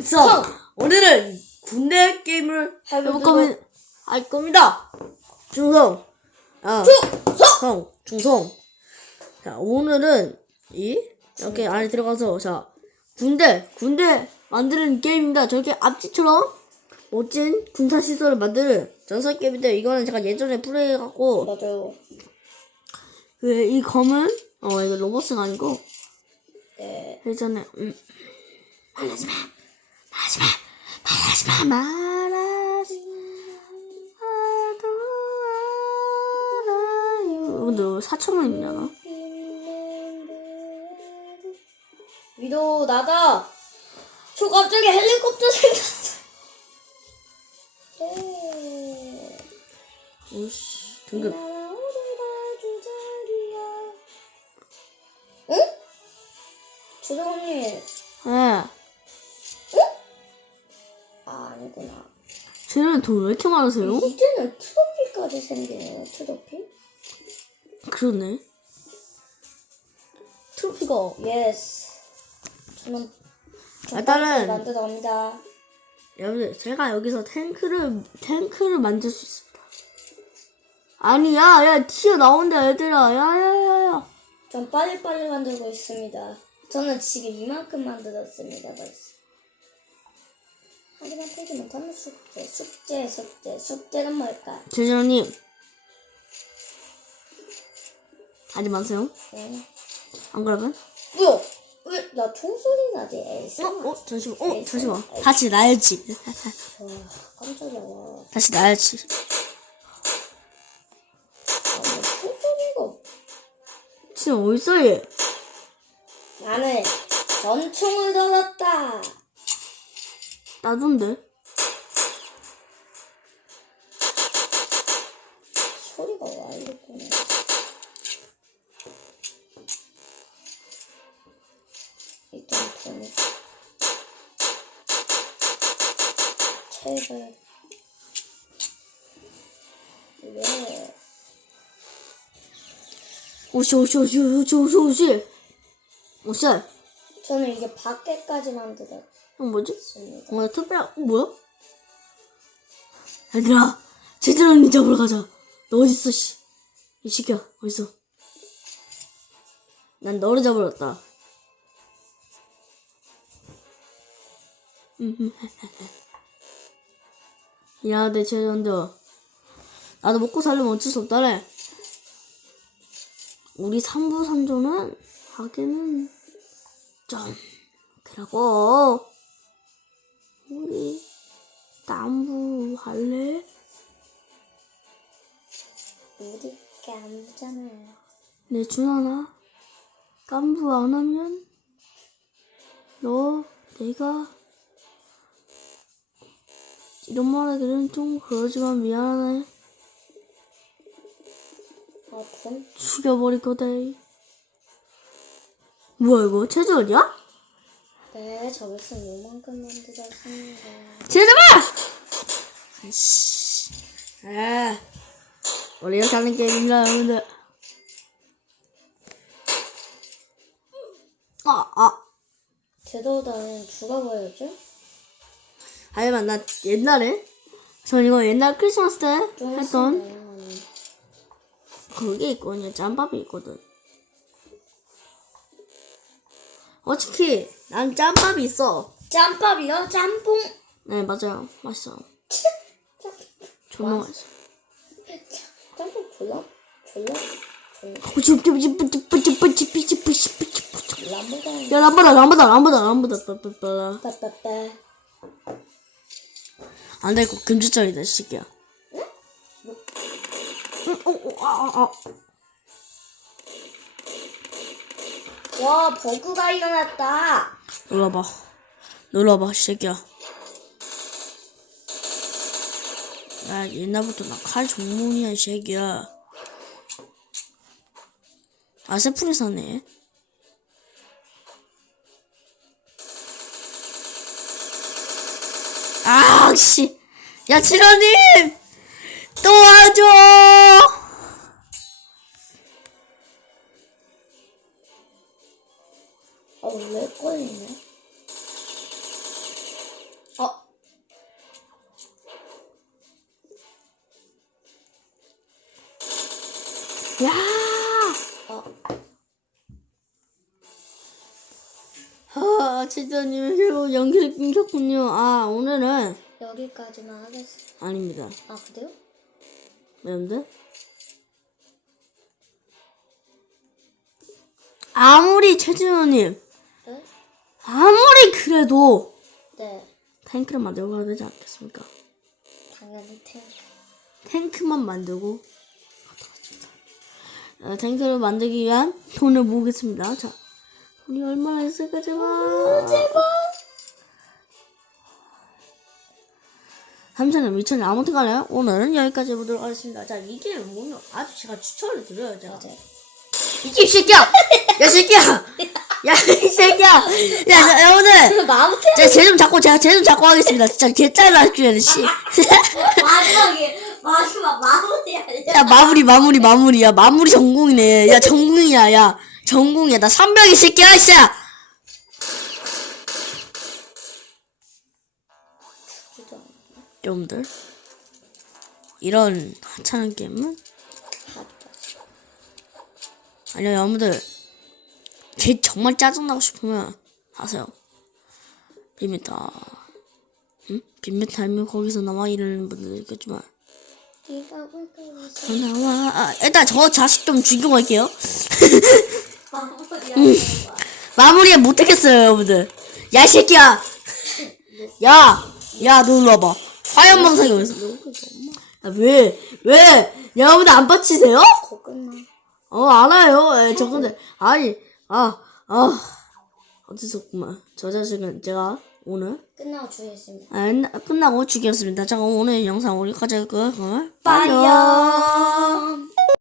중성. 오늘은 군대 게임을 해볼 거면 할 겁니다. 중성. 아, 중성. 중성. 자, 오늘은 이 이렇게 안에 들어가서 자 군대 군대 만드는 게임입니다. 저렇게 앞뒤처럼 멋진 군사 시설을 만드는 전설 게임인데 이거는 제가 예전에 플레이해갖고 맞아요. 그이 검은 어 이거 로봇은 아니고 네. 예전에 음. 말하지 마 말하지 마 말하지 마 말하지 마도 알아요 근데 4천 원이잖아 위도 나다. 저 갑자기 헬리콥터 생겼어. 네. 오씨 등급 응? 주정님. 예아 아니구나. 쟤는 돈 왜 이렇게 많으세요? 이제는 트로피까지 생기네요. 트로피? 그러네 트로피가 예스. 저는 일단은 만들어 갑니다. 여러분들 제가 여기서 탱크를 탱크를 만들 수 있습니다 아니 야 야 튀어나온다 얘들아 야 야 야 야 전 빨리빨리 만들고 있습니다. 저는 지금 이만큼 만들었습니다. 벌써. 하지만 되지 못하는 숙제, 숙제, 숙제, 숙제는 뭘까? 제자님 하지 마세요 네. 안 그러면 뭐야? 왜 나 총소리 나지? 에이스. 어? 어? 잠시만 어? 잠시만 다시 나야지 와, 깜짝이야. 와. 다시 나야지 아, 뭐 총소리가. 지금 어딨어 얘 나는 전총을 들었다. 나던데? 소리가 와 이랬구나. 일단 돈이 책을. 왜? 오씨 오씨 오씨 오씨 오씨 오씨. 오씨 저는 이게 밖에까지 만들었습니다. 어 뭐지? 어 특별한 어, 뭐야? 얘들아 제대로 언니 잡으러 가자 너 어딨어 씨이 새끼야 어딨어 난 너를 잡으러 왔다 야, 내 제자인데 나도 먹고 살려면 어쩔 수 없다래. 우리 삼부 삼조는 하기는 좀 그러고 우리 남부 할래? 우리 깜잖아요. 내 준하나 깜부 안 하면 너 내가 이런 말 하기는 좀 그러지만 미안하네 아, 돈? 죽여버릴 거다 뭐야 이거 체절이야? 네, 저기서 요만큼 만들었습니다. 제자봐! 아이씨 아 우리 이렇게 하는 게임이라 여러분들 아 아. 제도다는 죽어버렸죠? 하지만 나 옛날에 전 이거 옛날 크리스마스 때좀 했던? 그게 있거든요 짬밥이 있거든 어차피 난 짬밥이 있어 짬밥이요? 짬뽕? 네 맞아요 맛있어 존나 맛있어 짬뽕 졸라? 졸라? 야 람보다 람보다 람보다 람보다 빠빠빠 안돼 이거 금주짜리다 시기야 응? 어, 어, 아, 아, 와 버그가 일어났다. 놀러봐. 놀러봐 시기야. 야 옛날부터 나 칼 전문이야 이 새끼야. 아세프리 사네. 아 씨. 야 칠호님! 도와줘 아 원래 걸리네 어, 야! 어, 아, 치즈님 결국 연기를 끊겼군요. 아, 오늘은 여기까지만 하겠습니다. 아닙니다. 아, 그래요? 여러분들. 아무리 최진호님, 네? 아무리 그래도 네, 탱크를 만들고 가야 되지 않겠습니까? 당연히 탱크. 탱크만 만들고. 어, 탱크를 만들기 위한 돈을 모으겠습니다. 자, 돈이 얼마나 있을까 제발. 제발. 3천원, 2천원 아무튼 간에 오늘은 여기까지 해보도록 하겠습니다. 자, 이 게임 오늘 아주 제가 추천을 드려요. 제가. 맞아요. 이게 이 새끼야! 야, 이 새끼야! 야, 이 새끼야! 야, 자, 여러분들! 마무리 제가 쟤좀 잡고, 제가 쟤좀 잡고 하겠습니다. 진짜 개짜리 할줄 씨. 마지막에 마지막 마무리 아니야? 야 마무리 마무리 마무리 야 마무리 전공이네 야 전공이야 야 전공이야 나 300이 새끼야 진짜 여러분들 이런 하찮은 게임은 아니요 여러분들 제 정말 짜증나고 싶으면 하세요 빈메타 응? 빈메타 알면 거기서 나와 이러는 분들 있겠지만? 저 나와 아, 일단 저 자식 좀 죽이고 갈게요 마무리 음. 마무리 못하겠어요, 여러분들. 야, 이 새끼야! 야! 야, 너 일로 와봐. 화염방사기 어디서? 야, 왜? 왜? 여러분들 안 끝나. 어, 알아요. 예, 저 근데, 아니, 아, 아. 어디서구만. 저 자식은 제가 오늘, 끝나고 주겠습니다. 아, 끝나고 죽였습니다. 자, 그럼 오늘 영상 여기까지 할거요 빠이요.